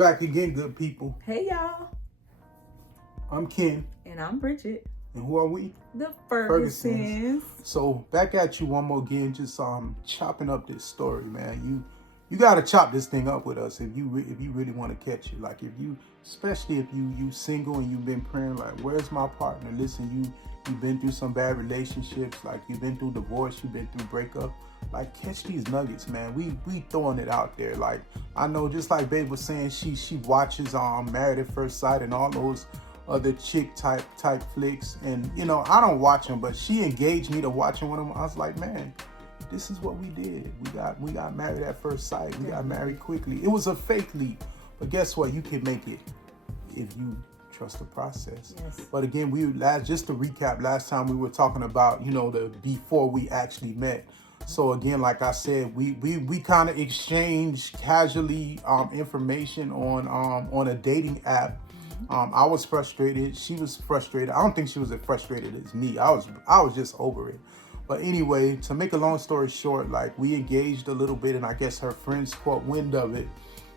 back again, good people. Hey y'all. I'm Ken. And I'm Bridget. And who are we? The Fergusons. So back at you one more again, just chopping up this story, man. You gotta chop this thing up with us if you really want to catch it. Like especially if you single and you've been praying like, where's my partner? Listen, you've been through some bad relationships, like you've been through divorce, you've been through breakup. Like, catch these nuggets, man. We throwing it out there. Like, I know, just like Babe was saying, she watches Married at First Sight and all those other chick type flicks, and I don't watch them, but she engaged me to watching one of them. I was like, man, this is what we did. We got married at first sight. We got married quickly. It was a fake leap, but guess what? You can make it if you trust the process. Yes. But again, just to recap, last time we were talking about the before we actually met. So again, like I said, we kind of exchanged casually information on a dating app. I was frustrated. She was frustrated. I don't think she was as frustrated as me. I was just over it. But anyway, to make a long story short, like, we engaged a little bit, and I guess her friends caught wind of it.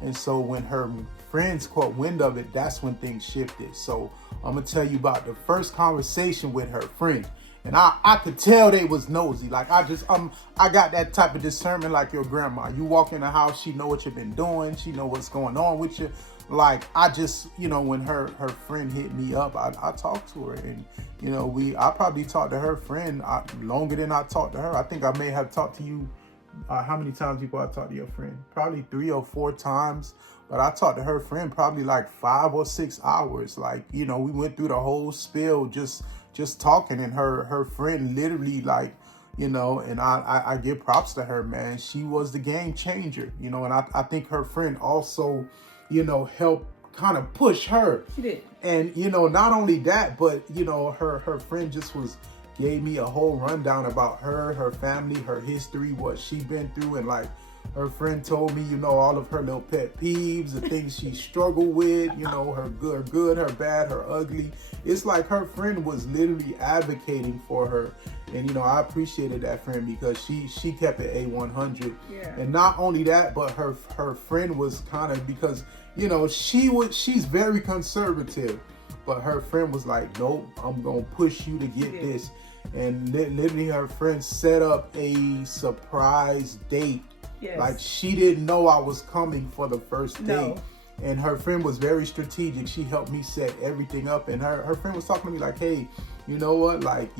And so when her friends caught wind of it, that's when things shifted. So I'm gonna tell you about the first conversation with her friend. And I could tell they was nosy. Like, I got that type of discernment like your grandma. You walk in the house, she know what you've been doing. She know what's going on with you. Like, I just, when her friend hit me up, I talked to her. And, I probably talked to her friend longer than I talked to her. I think I may have talked to you. How many times you I talked to your friend? Probably 3 or 4 times. But I talked to her friend probably like 5 or 6 hours. Like, we went through the whole spiel just talking, and her friend literally, like, and I give props to her, man. She was the game changer, and I think her friend also, helped kind of push her. She did. And, not only that, but, her friend just gave me a whole rundown about her family, her history, what she been through. And like, her friend told me, all of her little pet peeves, the things she struggled with, her good, her bad, her ugly. It's like her friend was literally advocating for her. And, I appreciated that friend because she kept it A100. Yeah. And not only that, but her friend was kind of, because, she's very conservative. But her friend was like, nope, I'm going to push you to get this. And literally her friend set up a surprise date. Yes. Like, she didn't know I was coming for the first date. No. And her friend was very strategic. She helped me set everything up. And her friend was talking to me like, hey, you know what? Like,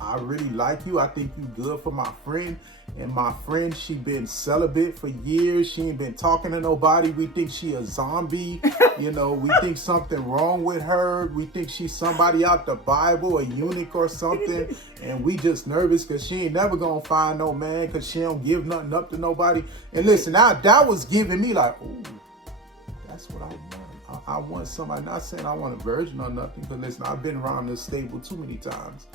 I really like you. I think you good for my friend. And my friend, she been celibate for years. She ain't been talking to nobody. We think she a zombie. We think something wrong with her. We think she's somebody out the Bible, a eunuch or something. And we just nervous because she ain't never gonna find no man because she don't give nothing up to nobody. And listen, now that was giving me like, ooh, that's what I want. I want somebody, not saying I want a virgin or nothing, but listen, I've been around this stable too many times.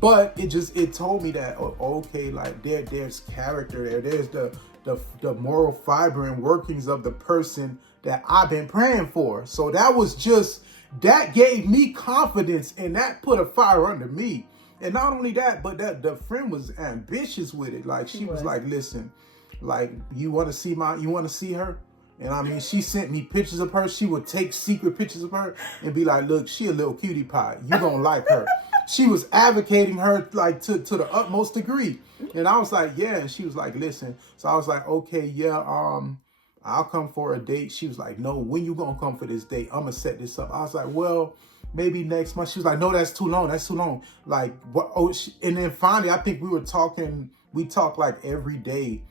But it told me that, okay, like there's character there. There's the moral fiber and workings of the person that I've been praying for. So that gave me confidence, and that put a fire under me. And not only that, but that the friend was ambitious with it. Like, she was like, listen, like, you want to see her? And I mean, she sent me pictures of her. She would take secret pictures of her and be like, look, she a little cutie pie. You gonna like her. She was advocating her like to the utmost degree. And I was like, yeah. And she was like, listen. So I was like, okay, yeah, I'll come for a date. She was like, no, when you gonna come for this date? I'm gonna set this up. I was like, well, maybe next month. She was like, no, that's too long. That's too long. Like, what? Oh, and then finally, I think we talked like every day.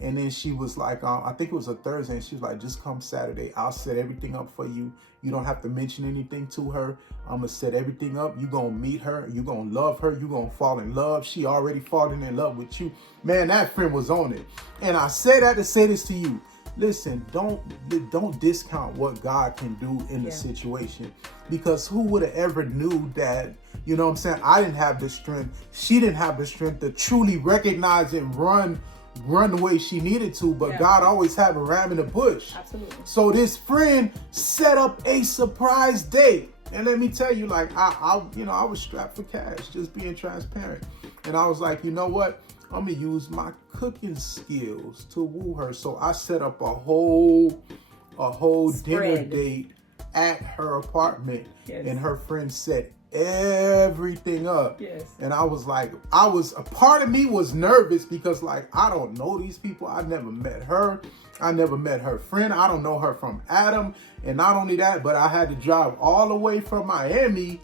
And then she was like, I think it was a Thursday, and she was like, just come Saturday. I'll set everything up for you. You don't have to mention anything to her. I'm going to set everything up. You're going to meet her. You're going to love her. You're going to fall in love. She already falling in love with you. Man, that friend was on it. And I say that to say this to you. Listen, don't discount what God can do in the situation. Because who would have ever knew that, I didn't have the strength. She didn't have the strength to truly recognize and run the way she needed to, but God always have a ram in the bush. Absolutely. So this friend set up a surprise date. And let me tell you, like, I was strapped for cash, just being transparent. And I was like, you know what? I'm going to use my cooking skills to woo her. So I set up a whole a whole dinner Spread. date at her apartment, Yes. and her friend set everything up. Yes. And I was like, a part of me was nervous because like, I don't know these people. I never met her. I never met her friend. I don't know her from Adam. And not only that, but I had to drive all the way from Miami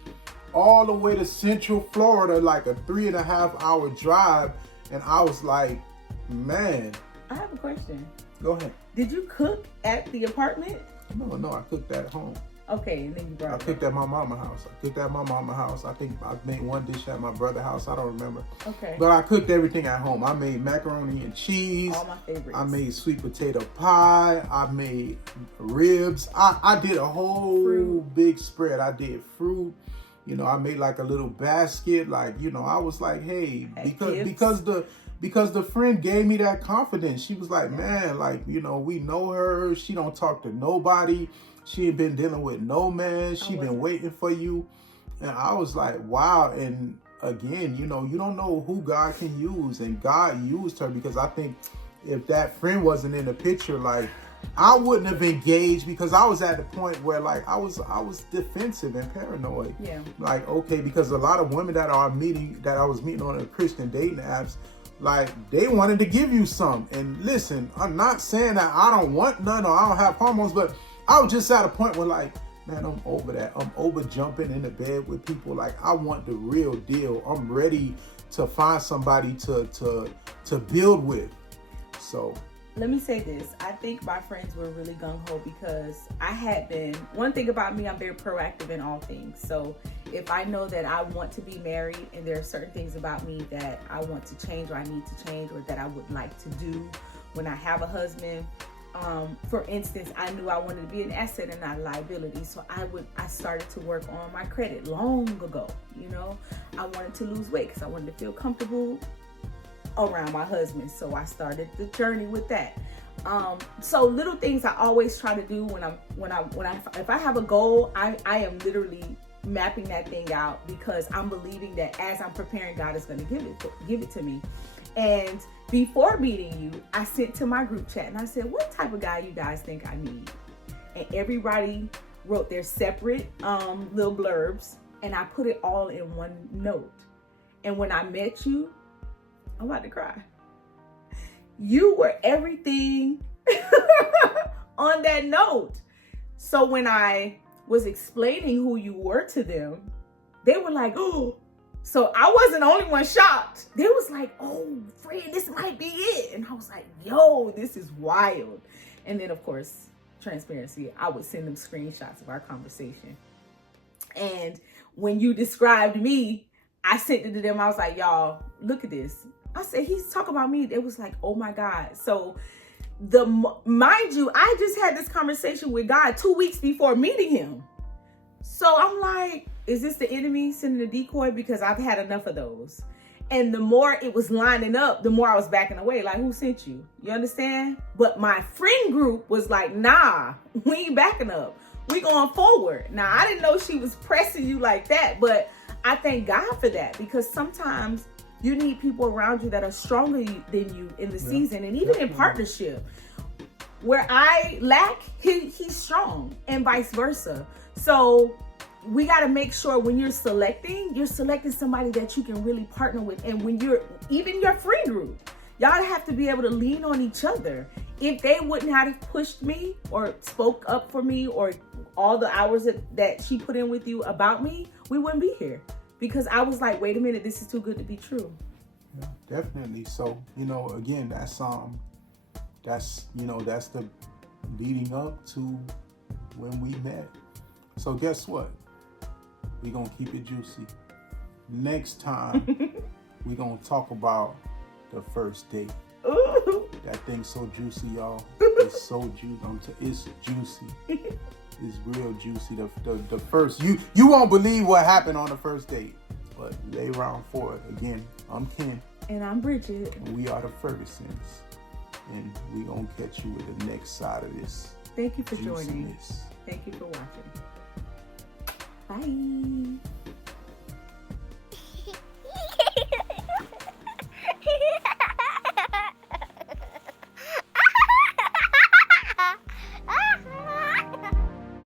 all the way to Central Florida, like a 3.5 hour drive. And I was like, man. I have a question. Go ahead. Did you cook at the apartment? No, I cooked at home. Okay, and then you brought I it cooked at my mama's house. I think I made one dish at my brother's house. I don't remember. Okay. But I cooked everything at home. I made macaroni and cheese. All my favorites. I made sweet potato pie. I made ribs. I did a whole big spread. I did fruit. You know, I made like a little basket. Like, you know, I was like, hey, because the friend gave me that confidence. She was like, man, like, you know, we know her. She don't talk to nobody. She ain't been dealing with no man. She been waiting for you. And I was like, wow. And again, you know, you don't know who God can use. And God used her, because I think if that friend wasn't in the picture, like, I wouldn't have engaged, because I was at the point where like I was defensive and paranoid. Yeah. Like, okay, because a lot of women that I was meeting on the Christian dating apps, like, they wanted to give you some. And listen, I'm not saying that I don't want none or I don't have hormones, but I was just at a point where like, man, I'm over that. I'm over jumping into bed with people. Like, I want the real deal. I'm ready to find somebody to build with. So let me say this. I think my friends were really gung-ho because I had been, one thing about me, I'm very proactive in all things. So if I know that I want to be married and there are certain things about me that I want to change or I need to change or that I would like to do when I have a husband, for instance, I knew I wanted to be an asset and not a liability. So I started to work on my credit long ago. You know, I wanted to lose weight because I wanted to feel comfortable around my husband. So I started the journey with that. So little things I always try to do if I have a goal, I am literally mapping that thing out, because I'm believing that as I'm preparing, God is going to give it to me. And before meeting you, I sent to my group chat and I said, what type of guy you guys think I need? And everybody wrote their separate little blurbs, and I put it all in one note. And when I met you, I'm about to cry. You were everything on that note. So when I was explaining who you were to them, they were like, oh. So I wasn't the only one shocked. They was like, oh, Fred, this might be it. And I was like, yo, this is wild. And then, of course, transparency, I would send them screenshots of our conversation. And when you described me, I sent it to them. I was like, y'all, look at this. I said, he's talking about me. It was like, oh my God. So mind you, I just had this conversation with God 2 weeks before meeting him. So I'm like, is this the enemy sending a decoy? Because I've had enough of those. And the more it was lining up, the more I was backing away. Like, who sent you? You understand? But my friend group was like, nah, we ain't backing up. We going forward. Now, I didn't know she was pressing you like that, but I thank God for that, because sometimes you need people around you that are stronger than you in the season, and even in partnership. Where I lack, he's strong, and vice versa. So we got to make sure when you're selecting somebody that you can really partner with. And when even your friend group, y'all have to be able to lean on each other. If they wouldn't have pushed me or spoke up for me, or all the hours that she put in with you about me, we wouldn't be here. Because I was like, wait a minute, this is too good to be true. Yeah, definitely. So, you know, again, that's the leading up to when we met. So guess what? We're going to keep it juicy. Next time, we're going to talk about the first date. Ooh. That thing's so juicy, y'all. It's so juicy. It's juicy. It's real juicy. The first, you won't believe what happened on the first date. But lay around for it. Again, I'm Ken. And I'm Bridget. And we are the Fergusons. And we're going to catch you with the next side of this. Thank you for juiciness. joining. Thank you for watching. Bye.